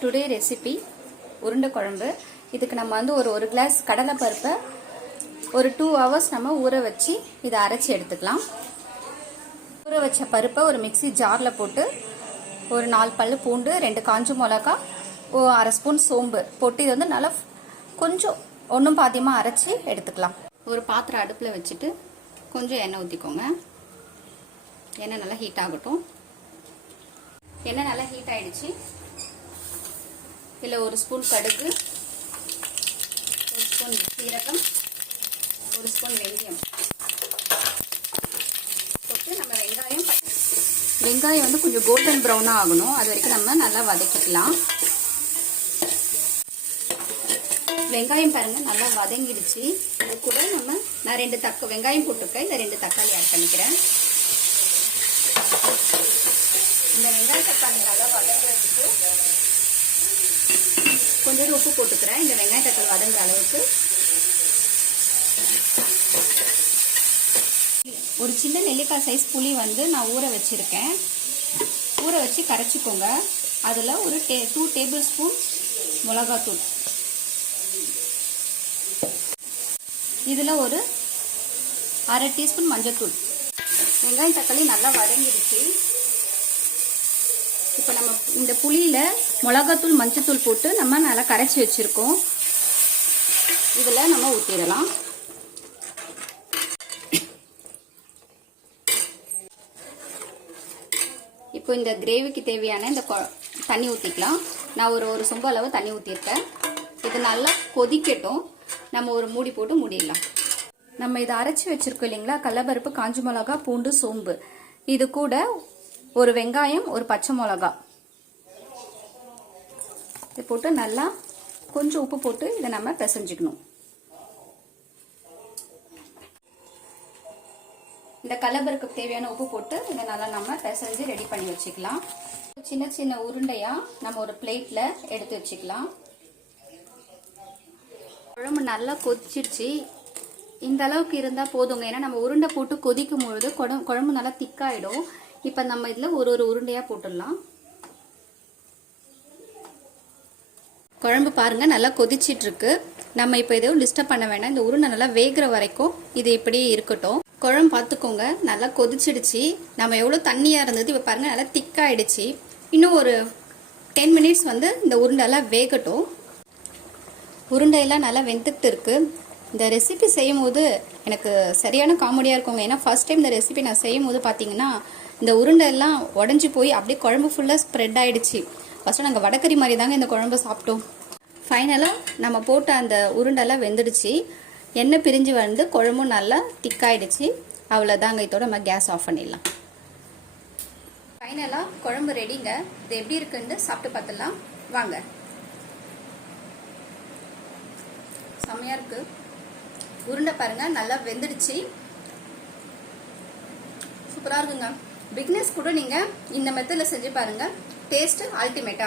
Today recipe உருண்டை குழம்பு. இதுக்கு நம்ம வந்து ஒரு கிளாஸ் கடலை பருப்பை ஒரு 2 hours நம்ம ஊற வச்சு இதை அரைச்சி எடுத்துக்கலாம். ஊற வச்ச பருப்பை ஒரு மிக்ஸி ஜாரில் போட்டு ஒரு 4 பல்லு பூண்டு, 2 காஞ்ச மிளகா, 1/2 ஸ்பூன் சோம்பு போட்டு இது வந்து நல்லா கொஞ்சம் ஒன்றும் பாதியமாக அரைச்சி எடுத்துக்கலாம். ஒரு பாத்திரம் அடுப்பில் வச்சுட்டு கொஞ்சம் எண்ணெய் ஊற்றிக்கோங்க. எண்ணெய் நல்லா ஹீட் ஆகட்டும். எண்ணெய் நல்லா ஹீட் ஆயிடுச்சு. இதில் 1 ஸ்பூன் கடுகு, 1 ஸ்பூன் சீரகம், 1 ஸ்பூன் வெந்தயம் போட்டு நம்ம வெங்காயம் வந்து கொஞ்சம் கோல்டன் ப்ரௌனாக ஆகணும். அது வரைக்கும் நம்ம நல்லா வதக்கிக்கலாம். வெங்காயம் பாருங்க நல்லா வதங்கிடுச்சு. இது கூட நான் 2 வெங்காயம் போட்டிருக்கேன். இந்த 2 தக்காளி ஆட் பண்ணிக்கிறேன். இந்த வெங்காய தக்காளி நல்லா வதங்குறதுக்கு கொஞ்சம் உப்பு போட்டுக்கிறேன். இந்த வெங்காய தக்காளி வதங்குற அளவுக்கு ஒரு சின்ன நெல்லிக்காய் சைஸ் புளி வந்து நான் ஊற வச்சிருக்கேன். ஊற வச்சு கரைச்சிக்கோங்க. அதில் ஒரு 2 டேபிள் ஸ்பூன் மிளகாத்தூள், இதில் ஒரு 1/2 டீஸ்பூன் மஞ்சள்தூள். வெங்காயம் தக்காளி நல்லா வதங்கிடுச்சு. இப்போ நம்ம இந்த புளியில் மிளகாத்தூள், மஞ்சத்தூள் போட்டு நம்ம நல்லா கரைச்சி வச்சுருக்கோம். இதில் நம்ம ஊற்றிடலாம். இப்போ இந்த கிரேவிக்கு தேவையான இந்த தண்ணி ஊற்றிக்கலாம். நான் ஒரு சொம்பு அளவு தண்ணி ஊற்றிருக்கேன். இது நல்லா கொதிக்கட்டும். நம்ம ஒரு மூடி போட்டு மூடிடலாம். நம்ம இதை அரைச்சி வச்சிருக்கோம் இல்லைங்களா, கடலைப்பருப்பு, காஞ்ச மிளகா, பூண்டு, சோம்பு, இது கூட ஒரு வெங்காயம், ஒரு பச்சை மிளகா இது போட்டு நல்லா கொஞ்சம் உப்பு போட்டு இதை நம்ம பிசைஞ்சுக்கணும். இந்த கடலைப்பருப்புக்கு தேவையான உப்பு போட்டு இதை நல்லா நம்ம பிசைஞ்சு ரெடி பண்ணி வச்சுக்கலாம். சின்ன சின்ன உருண்டையா நம்ம ஒரு பிளேட்ல எடுத்து வச்சுக்கலாம். குழம்பு நல்லா கொதிச்சிருச்சு. இந்த அளவுக்கு இருந்தால் போதுங்க. ஏன்னா நம்ம உருண்டை போட்டு கொதிக்கும் பொழுது குழம்பு நல்லா திக்காயிடும். இப்போ நம்ம இதில் ஒரு உருண்டையாக போட்டுடலாம். குழம்பு பாருங்க நல்லா கொதிச்சிட்டு இருக்கு. நம்ம இப்போ எதுவும் டிஸ்டர்ப் பண்ண வேண்டாம். இந்த உருண்டை நல்லா வேகிற வரைக்கும் இது இப்படியே இருக்கட்டும். குழம்பு பார்த்துக்கோங்க நல்லா கொதிச்சிடுச்சு. நம்ம எவ்வளோ தண்ணியாக இருந்தது இப்போ பாருங்க நல்லா திக்காயிடுச்சு. இன்னும் ஒரு 10 minutes வந்து இந்த உருண்டெல்லாம் வேகட்டும். உருண்டையெல்லாம் நல்லா வெந்துக்கிட்டு இருக்கு. இந்த ரெசிபி செய்யும் போது எனக்கு சரியான காமெடியாக இருக்குங்க. ஏன்னா ஃபர்ஸ்ட் டைம் இந்த ரெசிபி நான் செய்யும் போது பார்த்தீங்கன்னா இந்த உருண்டை எல்லாம் உடஞ்சி போய் அப்படியே குழம்பு ஃபுல்லாக ஸ்ப்ரெட் ஆகிடுச்சு. ஃபர்ஸ்ட்டு நாங்கள் வடக்கறி மாதிரி தாங்க இந்த குழம்பு சாப்பிட்டோம். ஃபைனலாக நம்ம போட்ட அந்த உருண்டெல்லாம் வெந்துடுச்சு. எண்ணெய் பிரிஞ்சு வந்து குழம்பும் நல்லா திக்காயிடுச்சு. அவ்வளோதாங்க. இதோட நம்ம கேஸ் ஆஃப் பண்ணிடலாம். ஃபைனலாக குழம்பு ரெடிங்க. இது எப்படி இருக்குன்னு சாப்பிட்டு பார்த்துடலாம் வாங்க. செம்மையா இருக்கு. உருண்டை பாருங்க நல்லா வெந்துடுச்சு. சூப்பரா இருக்குங்க. பிகினர்ஸ் கூட நீங்க இந்த மெத்தட்ல செஞ்சு பாருங்க. டேஸ்ட் அல்டிமேட்டா.